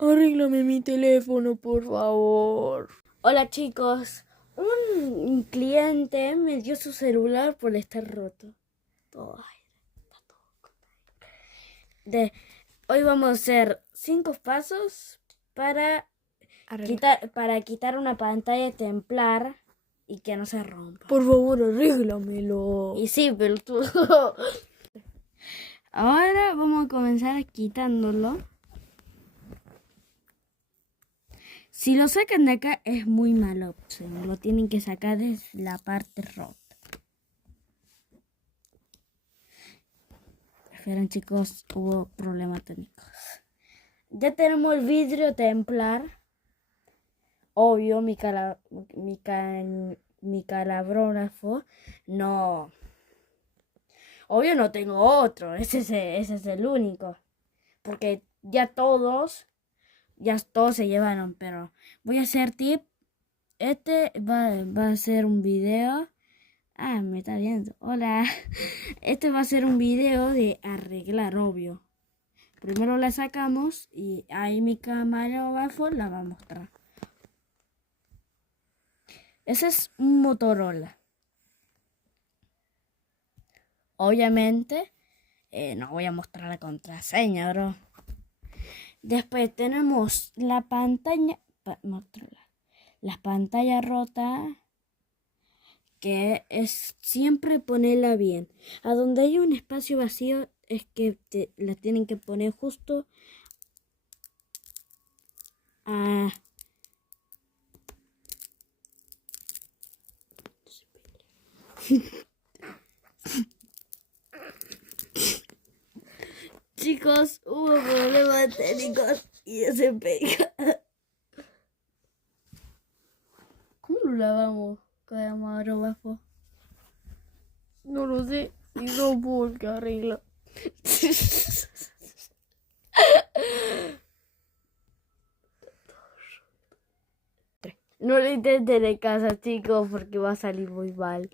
Arréglame mi teléfono, por favor. Hola chicos, un cliente me dio su celular por estar roto. Todo aire, está todo con aire. Hoy vamos a hacer 5 pasos para quitar una pantalla templar y que no se rompa. Por favor, arréglamelo. Y sí, pero tú... Ahora vamos a comenzar quitándolo. Si lo sacan de acá es muy mala opción. Lo tienen que sacar de la parte rota. Esperen chicos, hubo problemas técnicos. Ya tenemos el vidrio templar. Obvio, mi calabrógrafo no. Obvio no tengo otro. Ese es el único. Porque ya todos se llevaron. Pero voy a hacer tip. Este va a ser un video. Ah, me está viendo. Hola. Este va a ser un video de arreglar, obvio. Primero la sacamos y ahí mi camarógrafo la va a mostrar. Ese es un Motorola. Obviamente, no voy a mostrar la contraseña, bro. Después tenemos la pantalla. La pantalla rota. Que es siempre ponerla bien. A donde hay un espacio vacío es que la tienen que poner justo a... Chicos, hubo problemas técnicos y ya se pega. ¿Cómo lo lavamos, camarógrafo? No lo sé. Y no puedo que arregla. No lo intenten en casa, chicos, porque va a salir muy mal.